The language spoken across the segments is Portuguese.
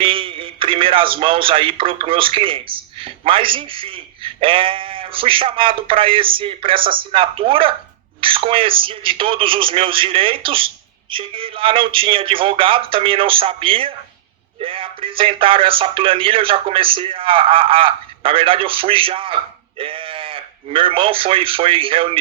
em primeiras mãos aí para os meus clientes. Mas, enfim, fui chamado para essa assinatura, desconhecia de todos os meus direitos, cheguei lá, não tinha advogado, também não sabia, apresentaram essa planilha, eu já comecei na verdade eu fui já, meu irmão foi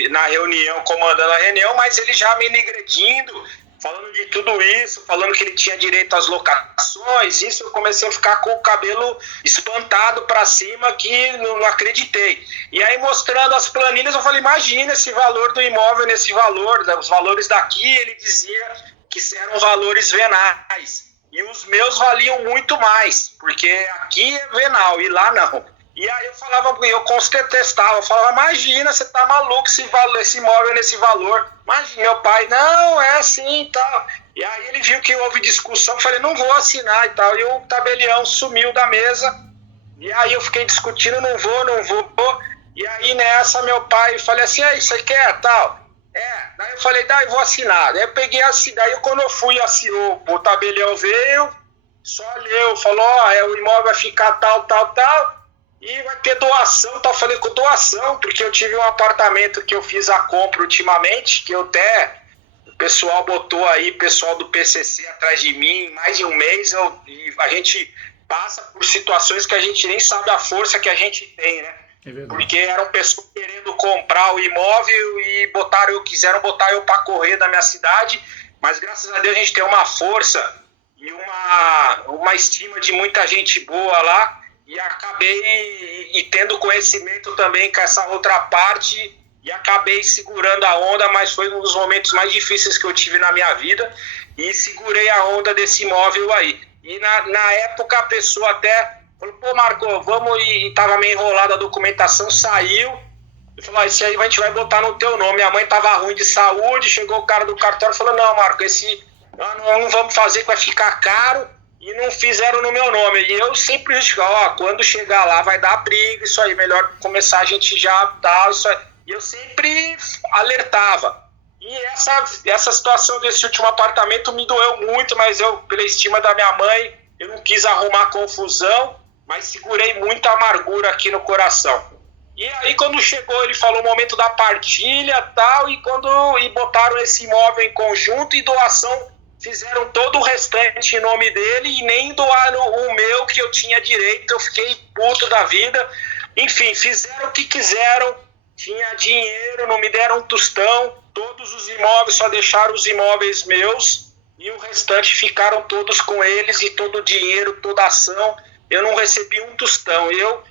na reunião, comandando a reunião, mas ele já me negredindo, falando de tudo isso, falando que ele tinha direito às locações, isso eu comecei a ficar com o cabelo espantado para cima, que não acreditei. E aí mostrando as planilhas, eu falei, imagina esse valor do imóvel nesse valor, os valores daqui, ele dizia que eram valores venais, e os meus valiam muito mais, porque aqui é venal e lá não. E aí eu falava, eu contestava, eu falava, imagina, você tá maluco, esse imóvel nesse valor. Imagina, meu pai, não, é assim e tal. E aí ele viu que houve discussão, eu falei, não vou assinar e tal. E o tabelião sumiu da mesa, e aí eu fiquei discutindo, não vou. E aí nessa meu pai, falei assim, você quer tal? Daí eu falei, eu vou assinar. Daí eu peguei assim, daí quando eu fui assinou, o tabelião veio, só leu, falou, o imóvel vai ficar tal, e vai ter doação, tá? Eu falei com doação, porque eu tive um apartamento que eu fiz a compra ultimamente, que o pessoal botou aí, pessoal do PCC atrás de mim, mais de um mês, e a gente passa por situações que a gente nem sabe a força que a gente tem, né? Porque eram pessoas querendo comprar o imóvel e quiseram botar eu para correr da minha cidade, mas graças a Deus a gente tem uma força e uma estima de muita gente boa lá, e acabei tendo conhecimento também com essa outra parte, e acabei segurando a onda, mas foi um dos momentos mais difíceis que eu tive na minha vida, e segurei a onda desse imóvel aí. E na época a pessoa até falou, pô Marco, vamos, e tava meio enrolado a documentação, saiu, e falou, esse aí a gente vai botar no teu nome. Minha mãe tava ruim de saúde, chegou o cara do cartório e falou, não Marco, não vamos fazer que vai ficar caro, e não fizeram no meu nome. E eu sempre justificava, quando chegar lá vai dar briga, isso aí, melhor começar a gente já dar isso aí. E eu sempre alertava. E essa situação desse último apartamento me doeu muito, mas eu, pela estima da minha mãe, eu não quis arrumar confusão, mas segurei muita amargura aqui no coração. E aí quando chegou, ele falou o momento da partilha e tal, e botaram esse imóvel em conjunto e doação, fizeram todo o restante em nome dele e nem doaram o meu, que eu tinha direito, eu fiquei puto da vida. Enfim, fizeram o que quiseram, tinha dinheiro, não me deram um tostão, todos os imóveis, só deixaram os imóveis meus, e o restante ficaram todos com eles, e todo o dinheiro, toda a ação, eu não recebi um tostão. Eu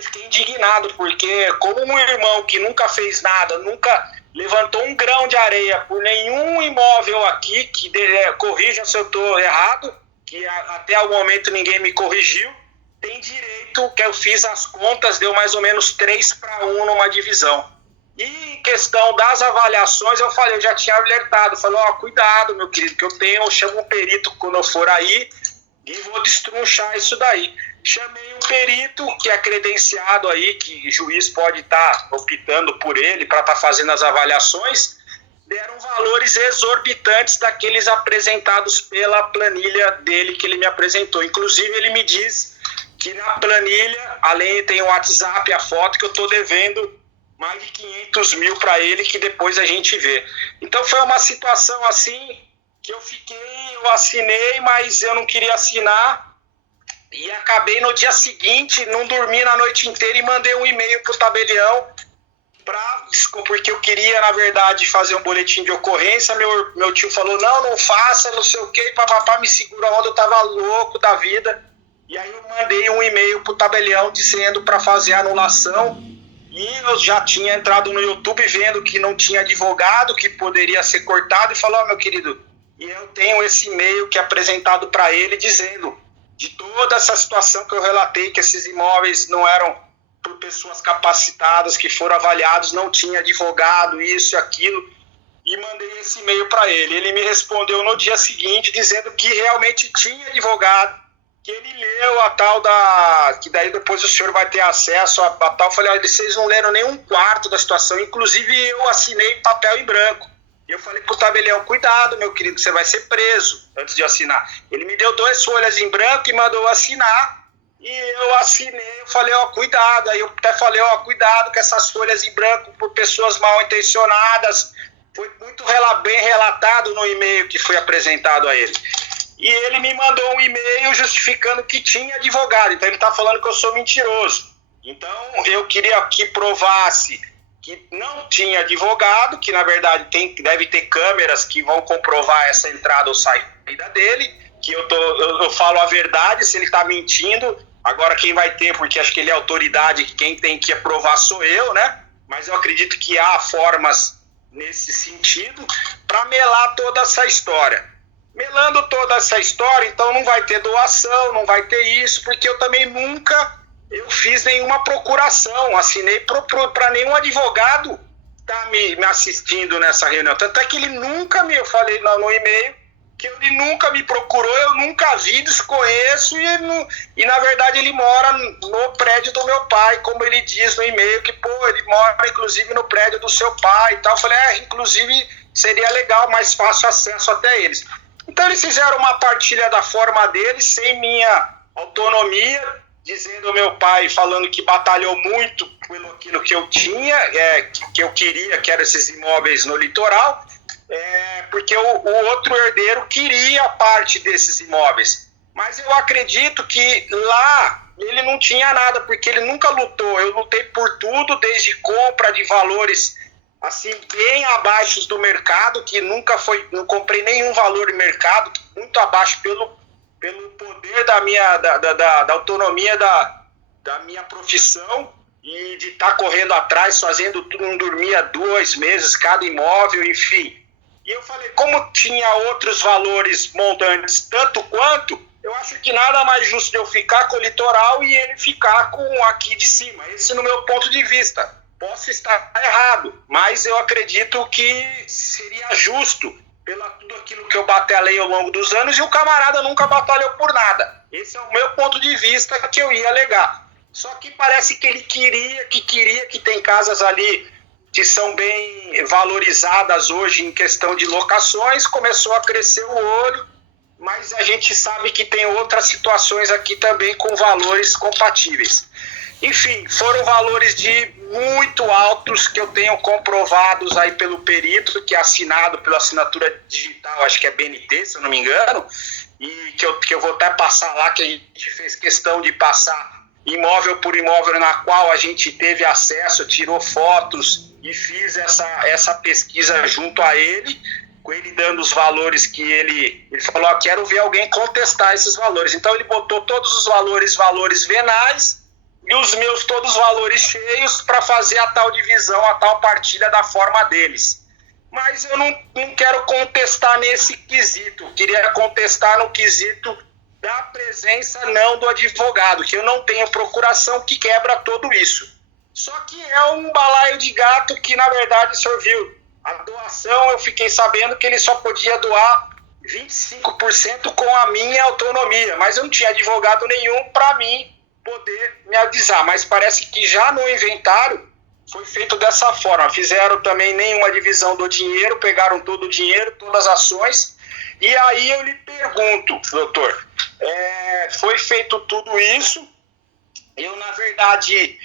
fiquei indignado, porque como um irmão que nunca fez nada, nunca levantou um grão de areia por nenhum imóvel aqui, que corrija se eu estou errado, que até o momento ninguém me corrigiu, tem direito, que eu fiz as contas, deu mais ou menos 3-1 numa divisão. E em questão das avaliações, eu já tinha alertado, falei, cuidado meu querido, que eu chamo um perito quando eu for aí, e vou destrunchar isso daí. Chamei um perito que é credenciado aí, que o juiz pode estar optando por ele para estar fazendo as avaliações. Deram valores exorbitantes daqueles apresentados pela planilha dele que ele me apresentou. Inclusive ele me diz que na planilha, além tem o WhatsApp, a foto, que eu estou devendo mais de 500 mil para ele, que depois a gente vê. Então foi uma situação assim que eu assinei, mas eu não queria assinar. E acabei no dia seguinte, não dormi na noite inteira e mandei um e-mail pro tabelião, porque eu queria, na verdade, fazer um boletim de ocorrência. Meu tio falou, não faça, não sei o que, papapá, me segura a onda, eu tava louco da vida. E aí eu mandei um e-mail pro tabelião dizendo para fazer a anulação. E eu já tinha entrado no YouTube vendo que não tinha advogado, que poderia ser cortado, e falou, meu querido, e eu tenho esse e-mail que é apresentado para ele dizendo de toda essa situação que eu relatei, que esses imóveis não eram por pessoas capacitadas, que foram avaliados, não tinha advogado, isso e aquilo, e mandei esse e-mail para ele. Ele me respondeu no dia seguinte, dizendo que realmente tinha advogado, que ele leu a tal que daí depois o senhor vai ter acesso a tal. Eu falei, vocês não leram nem um quarto da situação, inclusive eu assinei papel em branco. E eu falei pro tabelião, cuidado, meu querido, você vai ser preso antes de assinar. Ele me deu 2 folhas em branco e mandou assinar. E eu assinei, eu falei, cuidado. Aí eu até falei, cuidado com essas folhas em branco por pessoas mal intencionadas. Foi muito bem relatado no e-mail que foi apresentado a ele. E ele me mandou um e-mail justificando que tinha advogado. Então ele está falando que eu sou mentiroso. Então eu queria que provasse que não tinha advogado, que na verdade deve ter câmeras que vão comprovar essa entrada ou saída dele, que eu falo a verdade, se ele está mentindo. Agora quem vai ter, porque acho que ele é autoridade, quem tem que aprovar sou eu, né? Mas eu acredito que há formas nesse sentido para melar toda essa história. Melando toda essa história, então não vai ter doação, não vai ter isso, porque eu também nunca fiz nenhuma procuração, assinei para nenhum advogado tá me assistindo nessa reunião. Tanto é que ele nunca eu falei no e-mail, que ele nunca me procurou, eu nunca vi, desconheço, e na verdade ele mora no prédio do meu pai, como ele diz no e-mail, que ele mora inclusive no prédio do seu pai e tal. Eu falei, inclusive seria legal, mais fácil acesso até eles. Então eles fizeram uma partilha da forma deles, sem minha autonomia, dizendo ao meu pai, falando que batalhou muito pelo aquilo que eu tinha, que eu queria, que eram esses imóveis no litoral, porque o outro herdeiro queria parte desses imóveis. Mas eu acredito que lá ele não tinha nada, porque ele nunca lutou. Eu lutei por tudo, desde compra de valores assim, bem abaixo do mercado, que não comprei nenhum valor em mercado, muito abaixo pelo poder da autonomia da minha profissão e de estar correndo atrás, fazendo tudo, não dormia 2 meses cada imóvel, enfim. E eu falei, como tinha outros valores montantes tanto quanto, eu acho que nada mais justo de eu ficar com o litoral e ele ficar com aqui de cima. Esse no meu ponto de vista. Posso estar errado, mas eu acredito que seria justo pelo tudo aquilo que eu batalhei ao longo dos anos, e o camarada nunca batalhou por nada. Esse é o meu ponto de vista que eu ia alegar. Só que parece que ele queria que tem casas ali que são bem valorizadas hoje em questão de locações, começou a crescer o olho, mas a gente sabe que tem outras situações aqui também com valores compatíveis. Enfim, foram valores muito altos que eu tenho comprovados aí pelo perito, que é assinado pela assinatura digital, acho que é BNT, se eu não me engano, e que eu vou até passar lá, que a gente fez questão de passar imóvel por imóvel, na qual a gente teve acesso, tirou fotos e fiz essa pesquisa junto a ele, com ele dando os valores que ele falou, quero ver alguém contestar esses valores. Então ele botou todos os valores venais, e os meus todos os valores cheios para fazer a tal divisão, a tal partilha da forma deles. Mas eu não quero contestar nesse quesito, eu queria contestar no quesito da presença não do advogado, que eu não tenho procuração, que quebra tudo isso. Só que é um balaio de gato que, na verdade, o senhor viu, a doação, eu fiquei sabendo que ele só podia doar 25% com a minha autonomia, mas eu não tinha advogado nenhum para mim poder me avisar, mas parece que já no inventário foi feito dessa forma. Fizeram também nenhuma divisão do dinheiro, pegaram todo o dinheiro, todas as ações, e aí eu lhe pergunto, doutor, foi feito tudo isso, eu na verdade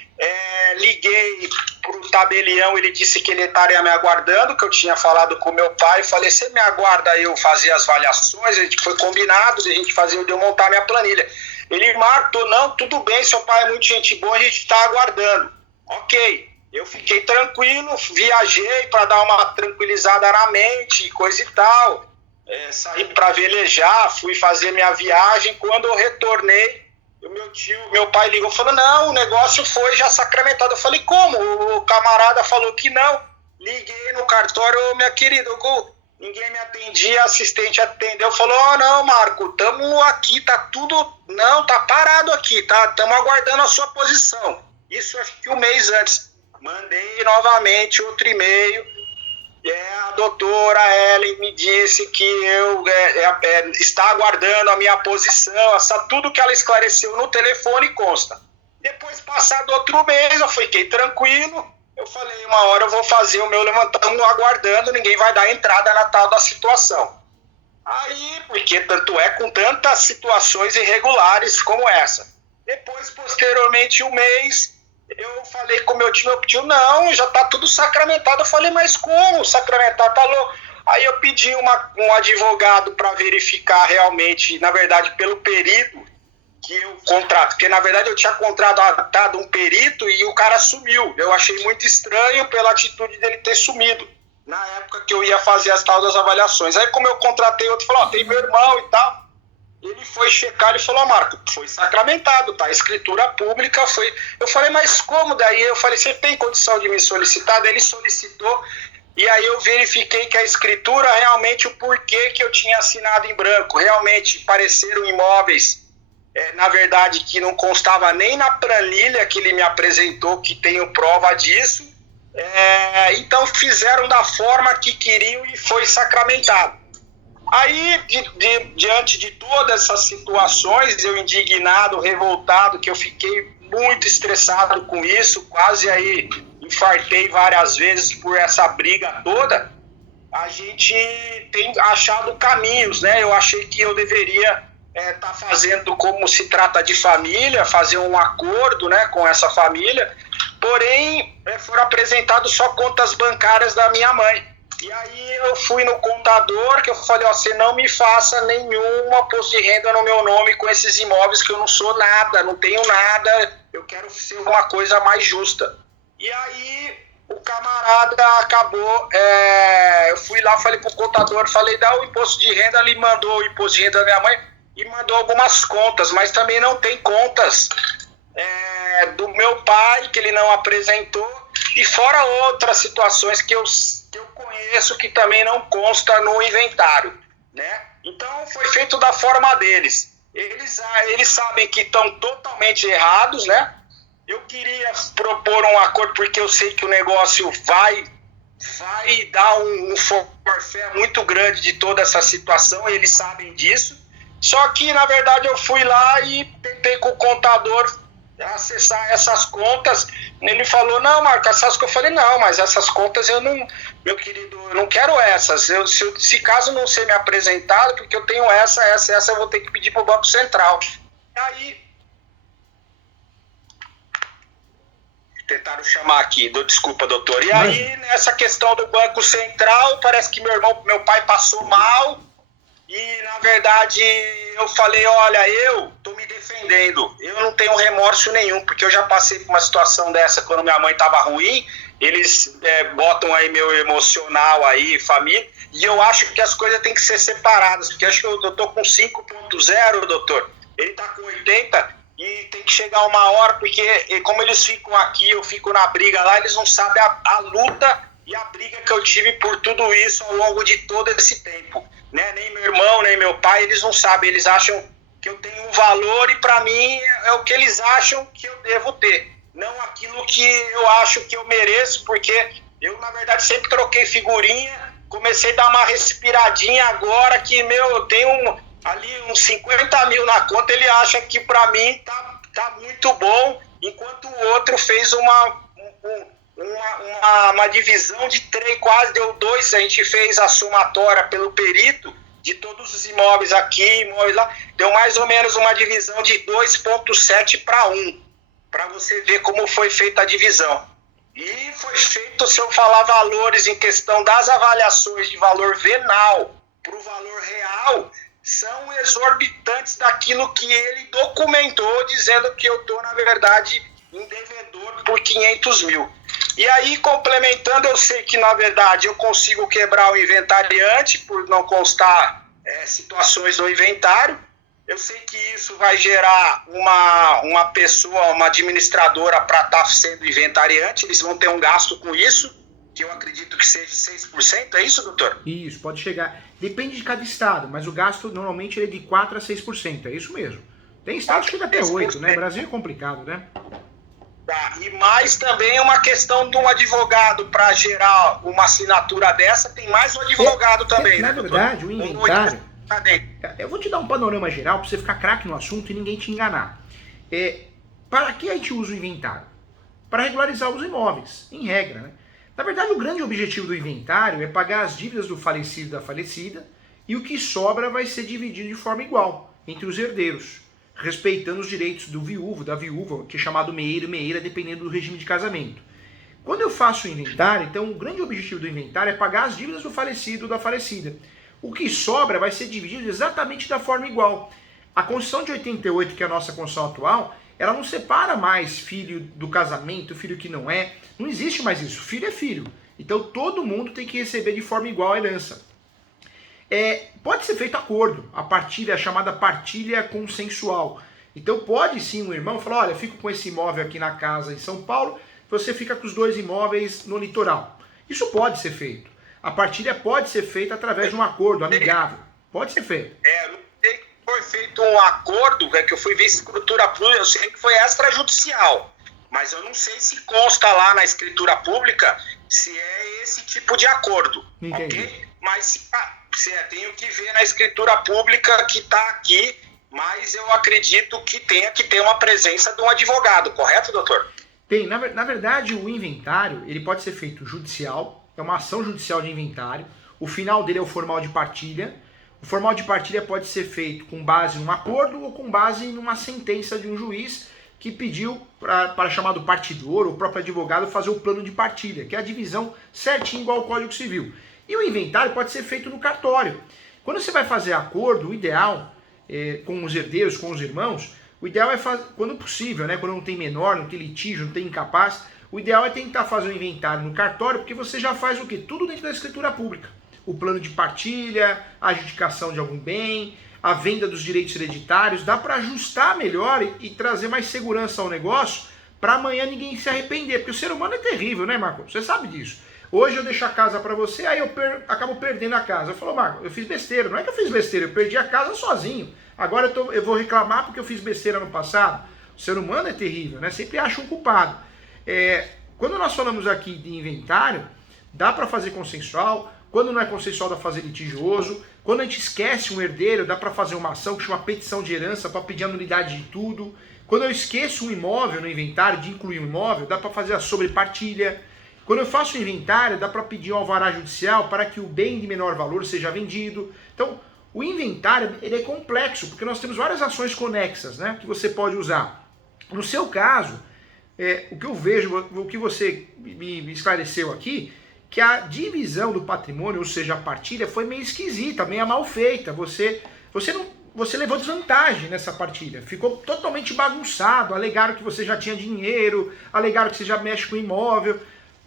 liguei para o tabelião, ele disse que ele estaria me aguardando, que eu tinha falado com meu pai, falei, você me aguarda eu fazer as avaliações, a gente foi combinado de a gente fazer, de eu montar minha planilha. Ele marcou, não, tudo bem, seu pai é muito gente boa, a gente está aguardando. Ok, eu fiquei tranquilo, viajei para dar uma tranquilizada na mente, coisa e tal, saí para velejar, fui fazer minha viagem. Quando eu retornei, meu pai ligou, falou, não, o negócio foi já sacramentado. Eu falei, como? O camarada falou que não. Liguei no cartório, minha querida, ninguém me atendia, a assistente atendeu, falou, não, Marco, estamos aqui, tá tudo, não, tá parado aqui, tá, estamos aguardando a sua posição. Isso acho que um mês antes. Mandei novamente outro e-mail, a doutora Ellen me disse que eu está aguardando a minha posição, tudo que ela esclareceu no telefone consta. Depois, passado outro mês, eu fiquei tranquilo, Eu falei, uma hora eu vou fazer o meu levantando, aguardando, ninguém vai dar entrada na tal da situação. Aí, porque tanto é com tantas situações irregulares como essa. Depois, posteriormente, um mês, eu falei com meu tio, não, já tá tudo sacramentado. Eu falei, mas como sacramentado? Tá louco? Aí eu pedi um advogado para verificar realmente, na verdade, pelo perito que eu contrato, porque na verdade eu tinha contratado um perito e o cara sumiu. Eu achei muito estranho pela atitude dele ter sumido na época que eu ia fazer as tal das avaliações. Aí como eu contratei outro, falou, tem meu irmão e tal, ele foi checar e falou, Marco, foi sacramentado, tá? A escritura pública foi... Eu falei, mas como daí? Eu falei, você tem condição de me solicitar? Daí ele solicitou, e aí eu verifiquei que a escritura, realmente o porquê que eu tinha assinado em branco, realmente pareceram imóveis, na verdade, que não constava nem na planilha que ele me apresentou, que tenho prova disso. Então fizeram da forma que queriam e foi sacramentado. Aí, diante de todas essas situações, eu indignado, revoltado, que eu fiquei muito estressado com isso, quase aí infartei várias vezes por essa briga toda, a gente tem achado caminhos, né? Eu achei que eu deveria tá fazendo, como se trata de família, fazer um acordo, né, com essa família, porém foram apresentados só contas bancárias da minha mãe. E aí eu fui no contador, que eu falei, você não me faça nenhuma posto de renda no meu nome com esses imóveis, que eu não sou nada, não tenho nada, eu quero ser uma coisa mais justa. E aí o camarada acabou, eu fui lá, falei pro contador, falei, dá o imposto de renda, ele mandou o imposto de renda da minha mãe, e mandou algumas contas, mas também não tem contas do meu pai, que ele não apresentou, e fora outras situações que eu conheço que também não consta no inventário, né? Então foi feito da forma deles. Eles sabem que estão totalmente errados, né? Eu queria propor um acordo, porque eu sei que o negócio vai dar um forfé muito grande de toda essa situação, eles sabem disso. Só que, na verdade, eu fui lá e tentei com o contador acessar essas contas. Ele falou, não, Marco, essas contas. Eu falei, não, mas essas contas eu não, meu querido, eu não quero essas. Se caso não ser me apresentado, porque eu tenho essa, eu vou ter que pedir para o Banco Central. Aí, tentaram chamar aqui, desculpa, doutor. E aí, nessa questão do Banco Central, parece que meu pai passou mal. E, na verdade, eu falei, olha, eu tô me defendendo, eu não tenho remorso nenhum, porque eu já passei por uma situação dessa quando minha mãe tava ruim, eles botam aí meu emocional aí, família, e eu acho que as coisas têm que ser separadas, porque acho que eu tô com 5.0, doutor, ele tá com 80, e tem que chegar uma hora, porque como eles ficam aqui, eu fico na briga lá, eles não sabem a luta e a briga que eu tive por tudo isso ao longo de todo esse tempo. Né? Nem meu irmão, nem meu pai, eles não sabem, eles acham que eu tenho um valor e para mim é o que eles acham que eu devo ter, não aquilo que eu acho que eu mereço, porque eu na verdade sempre troquei figurinha, comecei a dar uma respiradinha agora que eu tenho ali uns 50 mil na conta, ele acha que para mim tá muito bom, enquanto o outro fez uma divisão de 3, quase deu 2, a gente fez a somatória pelo perito de todos os imóveis aqui, imóveis lá, deu mais ou menos uma divisão de 2,7 para 1, para você ver como foi feita a divisão. E foi feito, se eu falar valores em questão das avaliações de valor venal para o valor real, são exorbitantes daquilo que ele documentou, dizendo que eu estou, na verdade, em devedor por 500 mil. E aí, complementando, eu sei que, na verdade, eu consigo quebrar o inventariante por não constar situações no inventário. Eu sei que isso vai gerar uma pessoa, uma administradora para estar sendo inventariante. Eles vão ter um gasto com isso, que eu acredito que seja 6%. É isso, doutor? Isso, pode chegar. Depende de cada estado, mas o gasto normalmente é de 4% a 6%. É isso mesmo. Tem estado que chega até 8%, né? Brasil é complicado, né? Tá. E mais também uma questão de um advogado para gerar uma assinatura dessa, tem mais um advogado também, né? Na verdade, o inventário... Eu vou te dar um panorama geral para você ficar craque no assunto e ninguém te enganar. Para que a gente usa o inventário? para regularizar os imóveis, em regra, né? Na verdade, o grande objetivo do inventário é pagar as dívidas do falecido e da falecida, e o que sobra vai ser dividido de forma igual entre os herdeiros, respeitando os direitos do viúvo, da viúva, que é chamado meeiro e meeira, dependendo do regime de casamento. Quando eu faço o inventário, então o grande objetivo do inventário é pagar as dívidas do falecido ou da falecida. O que sobra vai ser dividido exatamente da forma igual. A Constituição de 88, que é a nossa Constituição atual, ela não separa mais filho do casamento, filho que não é. Não existe mais isso. Filho é filho. Então todo mundo tem que receber de forma igual a herança. Pode ser feito acordo. A partilha, a chamada partilha consensual. Então pode sim um irmão falar, olha, eu fico com esse imóvel aqui na casa em São Paulo, você fica com os 2 imóveis no litoral. Isso pode ser feito. A partilha pode ser feita através de um acordo amigável. Pode ser feito. Não sei que foi feito um acordo, que eu fui ver escritura pública, eu sei que foi extrajudicial. Mas eu não sei se consta lá na escritura pública se é esse tipo de acordo. Entendi. Ok? Mas tenho que ver na escritura pública que está aqui, mas eu acredito que tenha que ter uma presença de um advogado, correto, doutor? Tem, na verdade, o inventário ele pode ser feito judicial, é uma ação judicial de inventário, o final dele é o formal de partilha. O formal de partilha pode ser feito com base num acordo ou com base numa sentença de um juiz que pediu para chamado partidor ou o próprio advogado fazer o plano de partilha, que é a divisão certinho igual ao Código Civil. E o inventário pode ser feito no cartório. Quando você vai fazer acordo, o ideal, com os herdeiros, com os irmãos, o ideal é fazer, quando possível, né? Quando não tem menor, não tem litígio, não tem incapaz, o ideal é tentar fazer o inventário no cartório, porque você já faz o quê? Tudo dentro da escritura pública. O plano de partilha, a adjudicação de algum bem, a venda dos direitos hereditários, dá para ajustar melhor e trazer mais segurança ao negócio, para amanhã ninguém se arrepender, porque o ser humano é terrível, né, Marco? Você sabe disso. Hoje eu deixo a casa para você, aí eu acabo perdendo a casa. Eu falo, Marco, eu fiz besteira. Não é que eu fiz besteira, eu perdi a casa sozinho. Agora eu vou reclamar porque eu fiz besteira no passado. O ser humano é terrível, né? Sempre acha um culpado. Quando nós falamos aqui de inventário, dá para fazer consensual. Quando não é consensual, dá para fazer litigioso. Quando a gente esquece um herdeiro, dá para fazer uma ação que chama petição de herança, para pedir a nulidade de tudo. Quando eu esqueço um imóvel no inventário, de incluir um imóvel, dá para fazer a sobrepartilha. Quando eu faço o inventário, dá para pedir um alvará judicial para que o bem de menor valor seja vendido. Então, o inventário ele é complexo, porque nós temos várias ações conexas, né, que você pode usar. No seu caso, o que eu vejo, o que você me esclareceu aqui, que a divisão do patrimônio, ou seja, a partilha, foi meio esquisita, meio mal feita. Você levou desvantagem nessa partilha, ficou totalmente bagunçado, alegaram que você já tinha dinheiro, alegaram que você já mexe com imóvel.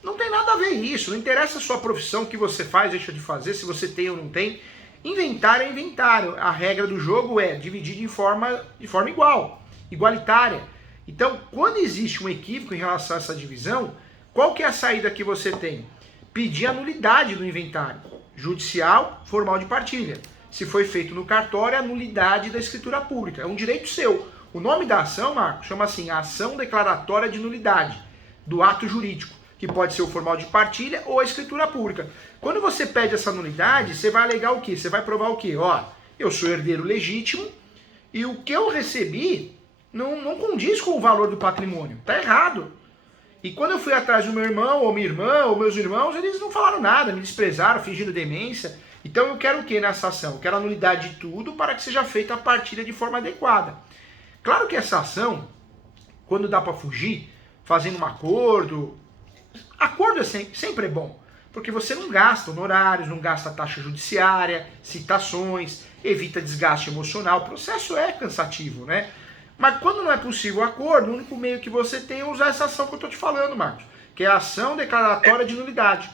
Não tem nada a ver isso, não interessa a sua profissão, o que você faz, deixa de fazer, se você tem ou não tem. Inventário é inventário, a regra do jogo é dividir de forma igual, igualitária. Então, quando existe um equívoco em relação a essa divisão, qual que é a saída que você tem? Pedir a nulidade do inventário, judicial, formal de partilha. Se foi feito no cartório, a nulidade da escritura pública, é um direito seu. O nome da ação, Marco, chama assim, a ação declaratória de nulidade do ato jurídico, que pode ser o formal de partilha ou a escritura pública. Quando você pede essa nulidade, você vai alegar o quê? Você vai provar o quê? Ó, eu sou herdeiro legítimo e o que eu recebi não condiz com o valor do patrimônio. Tá errado. E quando eu fui atrás do meu irmão, ou minha irmã, ou meus irmãos, eles não falaram nada, me desprezaram, fingindo demência. Então eu quero o quê nessa ação? Eu quero a nulidade de tudo para que seja feita a partilha de forma adequada. Claro que essa ação, quando dá para fugir, fazendo um acordo sempre é bom, porque você não gasta honorários, não gasta taxa judiciária, citações, evita desgaste emocional, o processo é cansativo, né? Mas quando não é possível o acordo, o único meio que você tem é usar essa ação que eu estou te falando, Marcos, que é a ação declaratória de nulidade.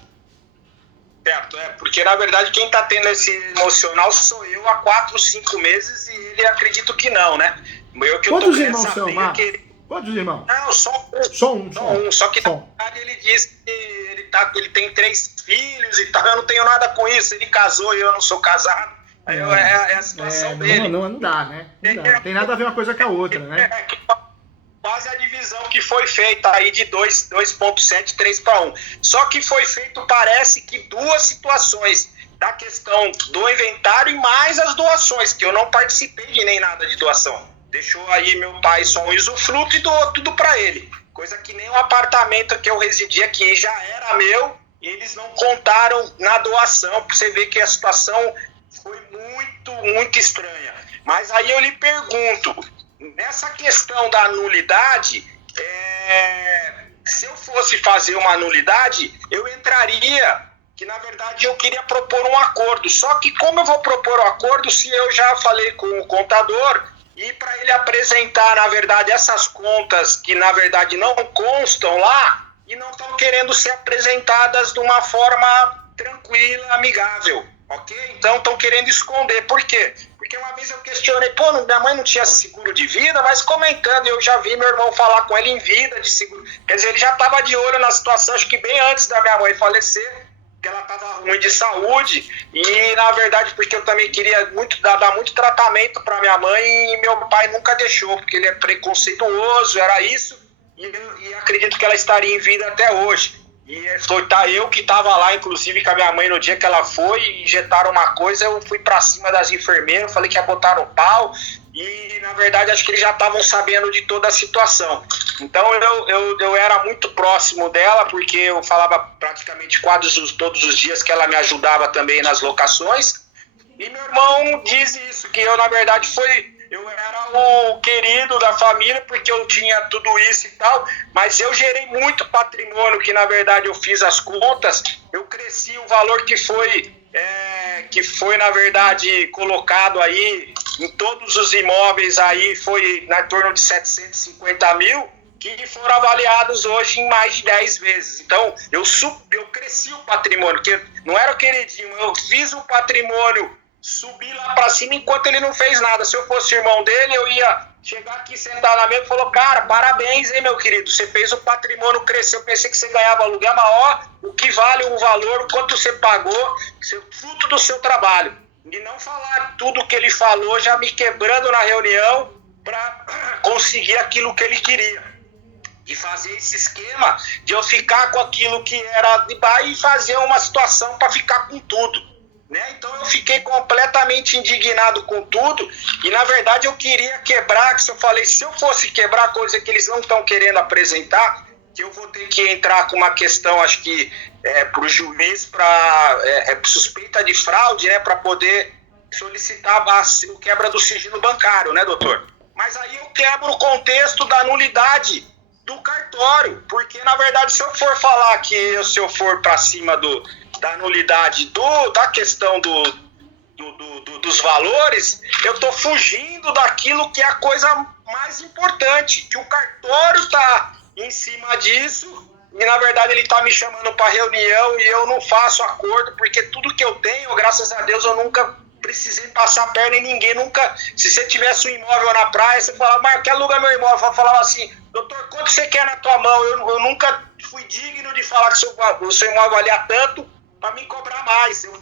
Certo, porque na verdade quem está tendo esse emocional sou eu há 4, 5 meses e ele acredito que não, né? Quantos irmãos são, Marcos? Quantos irmãos? Não, só um. Só que na verdade ele disse que ele tem 3 filhos e tal, eu não tenho nada com isso, ele casou e eu não sou casado. É a situação dele. Não dá, né? Não dá. Tem nada a ver uma coisa com a outra, né? Quase a divisão que foi feita aí de 2.7, 3-1. Só que foi feito, parece que 2 situações da questão do inventário e mais as doações, que eu não participei de nem nada de doação. Deixou aí meu pai só um usufruto e doou tudo para ele. Coisa que nem o apartamento que eu residia aqui já era meu e eles não contaram na doação, para você ver que a situação foi muito, muito estranha. Mas aí eu lhe pergunto, nessa questão da nulidade, se eu fosse fazer uma nulidade, eu entraria, que na verdade eu queria propor um acordo. Só que como eu vou propor um acordo se eu já falei com o contador e para ele apresentar, na verdade, essas contas que na verdade não constam lá e não estão querendo ser apresentadas de uma forma tranquila, amigável. Ok? Então estão querendo esconder. Por quê? Porque uma vez eu questionei, minha mãe não tinha seguro de vida, mas comentando, eu já vi meu irmão falar com ela em vida de seguro. Quer dizer, ele já estava de olho na situação, acho que bem antes da minha mãe falecer, que ela estava ruim de saúde, e na verdade porque eu também queria dar muito tratamento para minha mãe e meu pai nunca deixou, porque ele é preconceituoso, era isso, e acredito que ela estaria em vida até hoje. E eu que estava lá, inclusive, com a minha mãe no dia que ela foi, injetaram uma coisa, eu fui para cima das enfermeiras, falei que ia botar no pau, e na verdade acho que eles já estavam sabendo de toda a situação. Então eu era muito próximo dela, porque eu falava praticamente todos os dias que ela me ajudava também nas locações, e meu irmão diz isso, que eu na verdade eu era o querido da família porque eu tinha tudo isso e tal, mas eu gerei muito patrimônio, que na verdade eu fiz as contas, eu cresci o valor que foi na verdade colocado aí em todos os imóveis aí, foi na torno de 750 mil, que foram avaliados hoje em mais de 10 vezes. Então eu cresci o patrimônio, que não era o queridinho, eu fiz o patrimônio subir lá pra cima enquanto ele não fez nada. Se eu fosse irmão dele, eu ia chegar aqui, sentar na mesa e falar, cara, parabéns, hein, meu querido, você fez o patrimônio crescer, eu pensei que você ganhava aluguel, mas ó, o que vale o valor, o quanto você pagou, fruto do seu trabalho. E não falar tudo que ele falou, já me quebrando na reunião pra conseguir aquilo que ele queria. E fazer esse esquema de eu ficar com aquilo que era de baixo e fazer uma situação para ficar com tudo. Né? Então eu fiquei completamente indignado com tudo e na verdade eu queria quebrar, que se eu fosse quebrar coisa que eles não estão querendo apresentar, que eu vou ter que entrar com uma questão, acho que para o juiz, para suspeita de fraude, né, para poder solicitar o quebra do sigilo bancário, né, doutor? Mas aí eu quebro o contexto da nulidade do cartório, porque na verdade se eu for falar que se eu for para cima da nulidade da questão dos valores, eu estou fugindo daquilo que é a coisa mais importante, que o cartório está em cima disso e na verdade ele está me chamando para reunião e eu não faço acordo, porque tudo que eu tenho, graças a Deus, eu nunca precisei passar a perna em ninguém, nunca. Se você tivesse um imóvel na praia, você falava, mas quer alugar meu imóvel? Eu falava assim, doutor, quanto você quer na tua mão? Eu nunca fui digno de falar que o seu imóvel valia tanto para me cobrar mais. Eu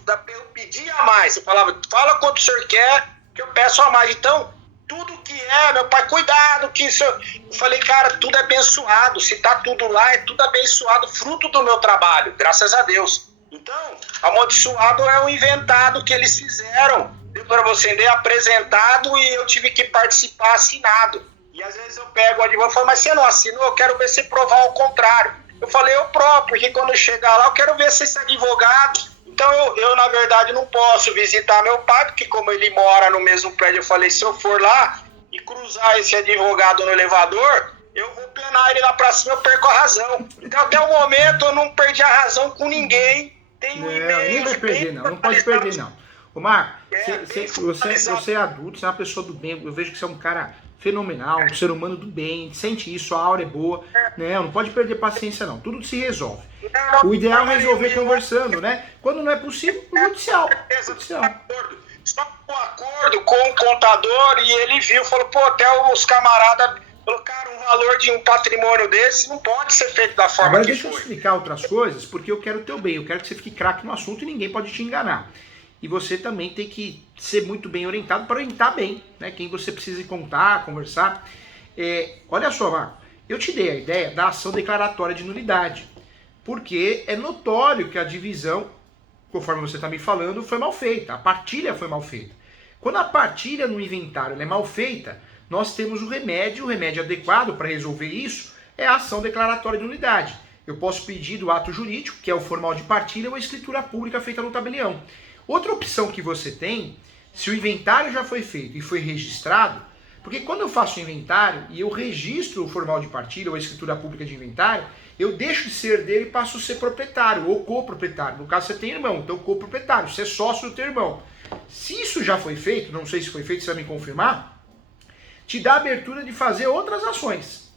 pedia mais. Eu falava, fala quanto o senhor quer, que eu peço a mais. Então, tudo que meu pai, cuidado, que isso. Eu falei, cara, tudo é abençoado. Se tá tudo lá, é tudo abençoado, fruto do meu trabalho, graças a Deus. Então, amaldiçoado é o inventado que eles fizeram. Deu para você entender, apresentado e eu tive que participar assinado. E às vezes eu pego o advogado e falo, mas você não assinou? Eu quero ver você provar o contrário. Eu falei, eu próprio, porque quando eu chegar lá eu quero ver se esse advogado... Então eu na verdade não posso visitar meu pai, porque como ele mora no mesmo prédio, eu falei, se eu for lá e cruzar esse advogado no elevador, eu vou penar ele lá pra cima, eu perco a razão. Então até o momento eu não perdi a razão com ninguém. Tem um e-mail... Não vai perder não pode perder não. Ô Marco, você é adulto, você é uma pessoa do bem, eu vejo que você é um cara fenomenal, um ser humano do bem, sente isso, a aura é boa, né? Não pode perder paciência não, tudo se resolve. O ideal é resolver conversando, né? Quando não é possível, judicial. Só um acordo com o contador e ele viu, falou, pô, até os camaradas colocaram um valor de um patrimônio desse, não pode ser feito da forma Agora que deixa eu explicar outras coisas, porque eu quero o teu bem, eu quero que você fique craque no assunto e ninguém pode te enganar. E você também tem que ser muito bem orientado para orientar bem, né? Quem você precisa contar, conversar. Olha só, Marco, eu te dei a ideia da ação declaratória de nulidade, porque é notório que a divisão, conforme você está me falando, foi mal feita, a partilha foi mal feita. Quando a partilha no inventário é mal feita, nós temos o remédio adequado para resolver isso é a ação declaratória de nulidade. Eu posso pedir do ato jurídico, que é o formal de partilha, ou a escritura pública feita no tabelião. Outra opção que você tem, se o inventário já foi feito e foi registrado, porque quando eu faço o inventário e eu registro o formal de partilha ou a escritura pública de inventário, eu deixo de ser dele e passo a ser proprietário ou coproprietário. No caso, você tem irmão, então coproprietário, você é sócio do teu irmão. Se isso já foi feito, não sei se foi feito, você vai me confirmar, te dá a abertura de fazer outras ações,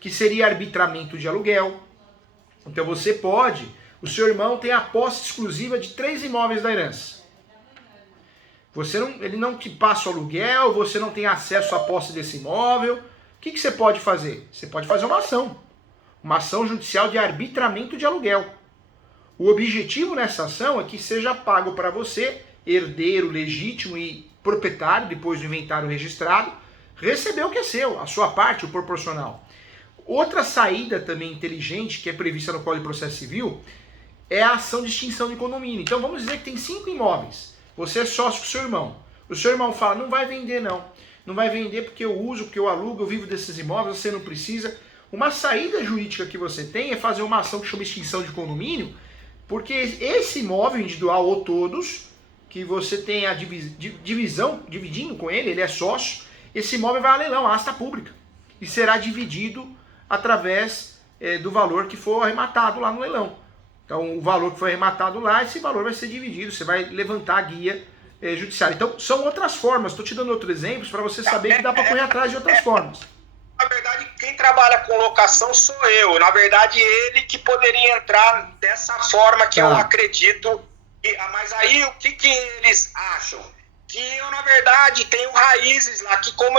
que seria arbitramento de aluguel. Então você pode, o seu irmão tem a posse exclusiva de 3 imóveis da herança. Ele não te passa o aluguel, você não tem acesso à posse desse imóvel. O que você pode fazer? Você pode fazer uma ação judicial de arbitramento de aluguel. O objetivo nessa ação é que seja pago para você, herdeiro legítimo e proprietário, depois do inventário registrado, receber o que é seu, a sua parte, o proporcional. Outra saída também inteligente, que é prevista no Código de Processo Civil, é a ação de extinção de condomínio. Então vamos dizer que tem 5 imóveis. Você é sócio com o seu irmão. O seu irmão fala, não vai vender não. Não vai vender porque eu uso, porque eu alugo, eu vivo desses imóveis, você não precisa. Uma saída jurídica que você tem é fazer uma ação que chama extinção de condomínio, porque esse imóvel individual ou todos, que você tem a dividindo com ele é sócio, esse imóvel vai a leilão, a asta pública, e será dividido através do valor que for arrematado lá no leilão. Então, o valor que foi arrematado lá, esse valor vai ser dividido, você vai levantar a guia judiciária. Então, são outras formas. Estou te dando outros exemplos para você saber que dá para correr atrás de outras formas. Na verdade, quem trabalha com locação sou eu. Na verdade, ele que poderia entrar dessa forma que eu acredito. Mas aí, o que eles acham? Que eu, na verdade, tenho raízes lá, que como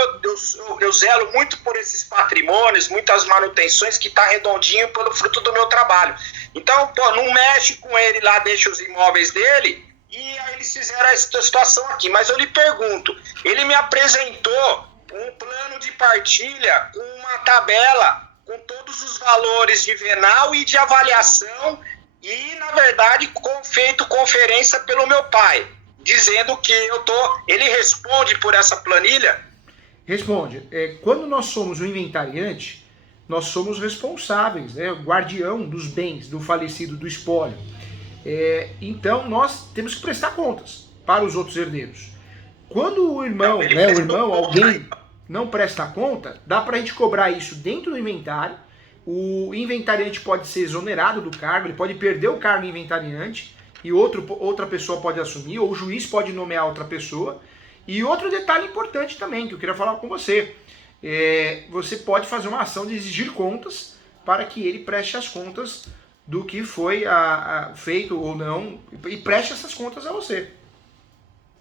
eu zelo muito por esses patrimônios, muitas manutenções, que está redondinho pelo fruto do meu trabalho. Então, não mexe com ele lá, deixa os imóveis dele, e aí eles fizeram essa situação aqui. Mas eu lhe pergunto, ele me apresentou um plano de partilha com uma tabela, com todos os valores de venal e de avaliação, e, na verdade, feito conferência pelo meu pai, dizendo que ele responde por essa planilha? Responde. Quando nós somos o inventariante, nós somos responsáveis, né, o guardião dos bens, do falecido, do espólio. Então nós temos que prestar contas para os outros herdeiros. Quando o irmão, alguém não presta conta, dá para a gente cobrar isso dentro do inventário. O inventariante pode ser exonerado do cargo, ele pode perder o cargo inventariante, e outra pessoa pode assumir, ou o juiz pode nomear outra pessoa. E outro detalhe importante também, que eu queria falar com você, você pode fazer uma ação de exigir contas para que ele preste as contas do que foi feito ou não, e preste essas contas a você.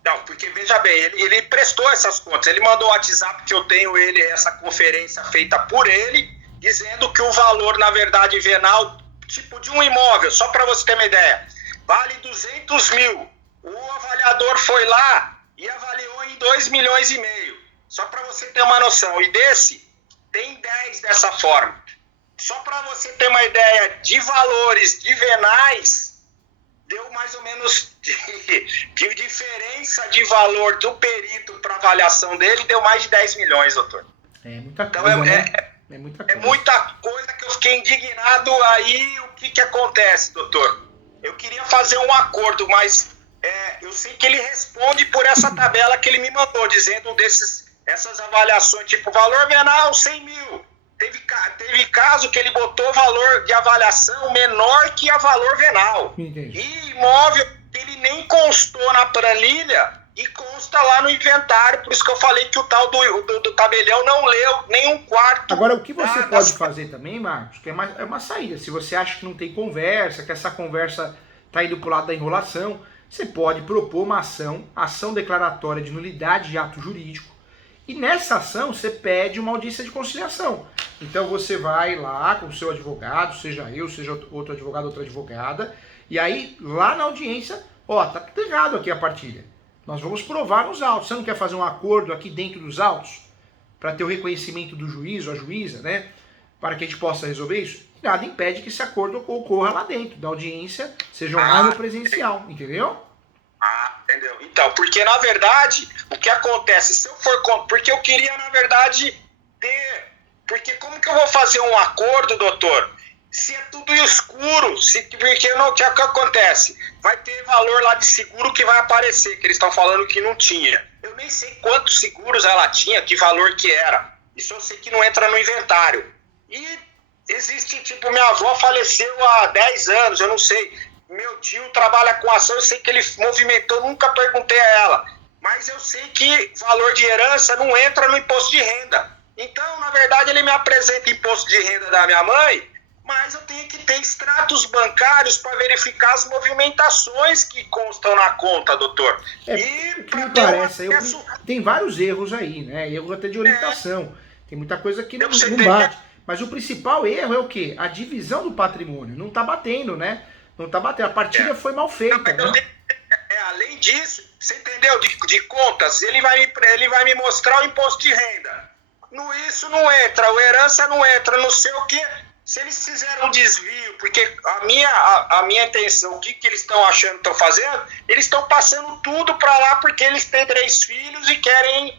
Não, porque veja bem, ele prestou essas contas, ele mandou o WhatsApp que eu tenho essa conferência feita por ele, dizendo que o valor, na verdade, venal, tipo de um imóvel, só para você ter uma ideia, vale 200 mil. O avaliador foi lá e avaliou em 2,5 milhões. Só para você ter uma noção. E desse, tem 10 dessa forma. Só para você ter uma ideia de valores de venais, deu mais ou menos de diferença de valor do perito para avaliação dele, deu mais de 10 milhões, doutor. É muita coisa, né? É muita coisa que eu fiquei indignado. Aí, o que acontece, doutor? Eu queria fazer um acordo, mas eu sei que ele responde por essa tabela que ele me mandou, dizendo essas avaliações, tipo valor venal 100 mil. Teve caso que ele botou valor de avaliação menor que a valor venal. Entendi. E imóvel que ele nem constou na planilha e consta lá no inventário. Por isso que eu falei que o tal do tabelião não leu nem um quarto. Agora, o que você pode fazer também, Marcos, que é uma saída. Se você acha que não tem conversa, que essa conversa está indo para o lado da enrolação, você pode propor uma ação declaratória de nulidade de ato jurídico. E nessa ação você pede uma audiência de conciliação. Então você vai lá com o seu advogado, seja eu, seja outro advogado, outra advogada, e aí lá na audiência, tá tudo errado aqui a partilha. Nós vamos provar nos autos. Você não quer fazer um acordo aqui dentro dos autos? Para ter o reconhecimento do juiz ou a juíza, né? Para que a gente possa resolver isso? Nada impede que esse acordo ocorra lá dentro da audiência, seja online ou presencial, entendeu? Entendeu? Então, porque na verdade, o que acontece, se eu for... Porque eu queria, na verdade, ter... Porque como como que eu vou fazer um acordo, doutor, se é tudo escuro? Porque não, o que acontece? Vai ter valor lá de seguro que vai aparecer, que eles estão falando que não tinha. Eu nem sei quantos seguros ela tinha, que valor que era. Isso eu sei que não entra no inventário. E existe, tipo, minha avó faleceu há 10 anos, eu não sei. Meu tio trabalha com ação, eu sei que ele movimentou, nunca perguntei a ela. Mas eu sei que valor de herança não entra no imposto de renda. Então, na verdade, ele me apresenta imposto de renda da minha mãe, mas eu tenho que ter extratos bancários para verificar as movimentações que constam na conta, doutor. E para ter parece, tem vários erros aí, né? Erro até de orientação. Tem muita coisa que não bate. Mas o principal erro é o quê? A divisão do patrimônio. Não tá batendo, né? Não tá batendo. A partilha foi mal feita. Não, né? Além disso, você entendeu? De contas, ele vai me mostrar o imposto de renda. Isso não entra, a herança não entra, não sei o quê. Se eles fizeram um desvio, porque a minha intenção, o que eles estão achando que estão fazendo, eles estão passando tudo para lá porque eles têm 3 filhos e querem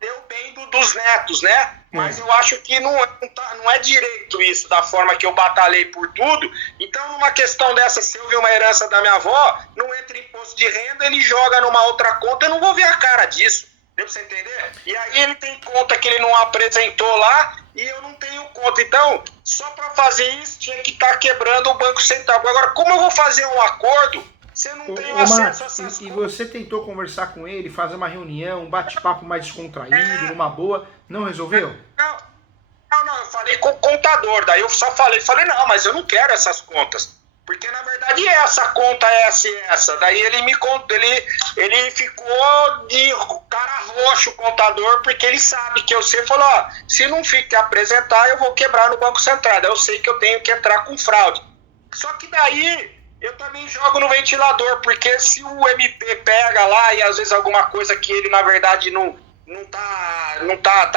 ter o bem dos netos, né? Mas eu acho que não é direito isso, da forma que eu batalhei por tudo. Então, numa questão dessa, se eu ver uma herança da minha avó, não entra imposto de renda, ele joga numa outra conta, eu não vou ver a cara disso. Deu pra você entender? E aí ele tem conta que ele não apresentou lá e eu não tenho conta. Então, só para fazer isso, tinha que estar quebrando o Banco Central. Agora, como eu vou fazer um acordo, você não tem acesso a essas coisas? E você tentou conversar com ele, fazer uma reunião, um bate-papo mais descontraído, numa boa, não resolveu? Não, eu falei com o contador, daí eu só falei, não, mas eu não quero essas contas. Porque, na verdade, essa conta é essa. Daí ele ficou de cara roxo, o contador, porque ele sabe que eu sei. Falou, se não fica apresentar, eu vou quebrar no Banco Central. Daí eu sei que eu tenho que entrar com fraude. Só que daí eu também jogo no ventilador, porque se o MP pega lá e às vezes alguma coisa que ele, na verdade, não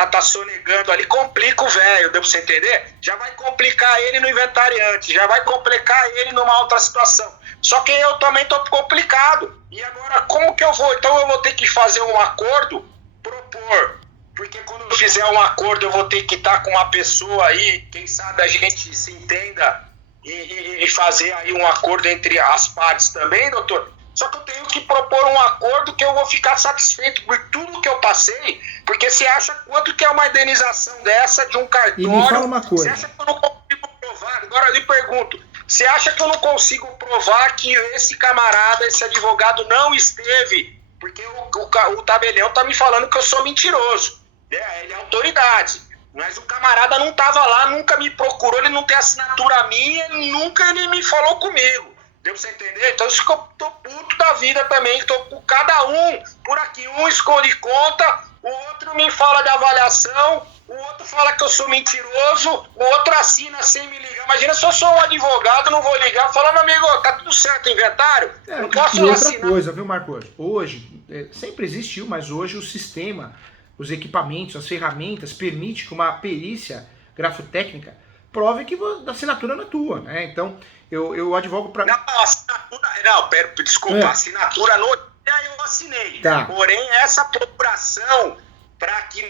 tá sonegando ali, complica o velho, deu pra você entender? Já vai complicar ele no inventariante, já vai complicar ele numa outra situação. Só que eu também tô complicado. E agora, como que eu vou? Então eu vou ter que fazer um acordo, propor. Porque quando eu fizer um acordo, eu vou ter que estar com uma pessoa aí, quem sabe a gente se entenda e fazer aí um acordo entre as partes também, doutor. Só que eu tenho que propor um acordo que eu vou ficar satisfeito por tudo que eu passei, porque você acha quanto que é uma indenização dessa de um cartório? E me fala uma coisa. Você acha que eu não consigo provar? Agora eu lhe pergunto, você acha que eu não consigo provar que esse camarada, esse advogado não esteve? Porque o tabelião tá me falando que eu sou mentiroso. Ele é autoridade. Mas o camarada não tava lá, nunca me procurou, ele não tem assinatura minha, nunca ele me falou comigo. Deu pra você entender? Então isso que eu tô puto da vida também, tô com cada um por aqui. Um esconde conta, o outro me fala de avaliação, o outro fala que eu sou mentiroso, o outro assina sem me ligar. Imagina se eu sou um advogado, não vou ligar, falar, meu amigo, tá tudo certo, inventário? Não posso assinar. Outra coisa, viu, Marcos? Hoje, sempre existiu, mas hoje o sistema, os equipamentos, as ferramentas permitem que uma perícia grafotécnica prove que a assinatura não é tua, né? Então, eu advogo para... Não, a assinatura... Não, desculpa, a assinatura no dia eu assinei. Tá. Porém, essa procuração, para que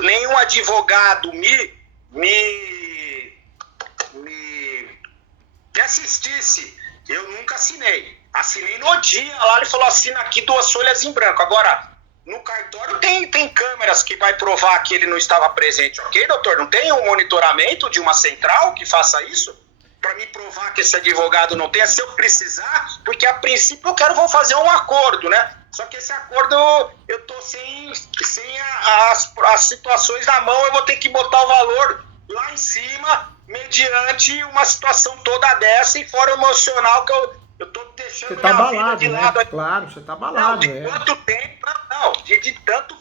nenhum advogado me assistisse, eu nunca assinei. Assinei no dia lá, ele falou, assina aqui 2 folhas em branco. Agora... No cartório tem câmeras que vai provar que ele não estava presente, ok, doutor? Não tem um monitoramento de uma central que faça isso? Para me provar que esse advogado não tem, se eu precisar, porque a princípio vou fazer um acordo, né? Só que esse acordo eu tô sem as situações na mão, eu vou ter que botar o valor lá em cima, mediante uma situação toda dessa e fora o emocional que eu tô deixando você tá minha abalado, vida de lado. Né? Claro, você tá abalado. Não, de quanto tempo? Não, de tanto tempo.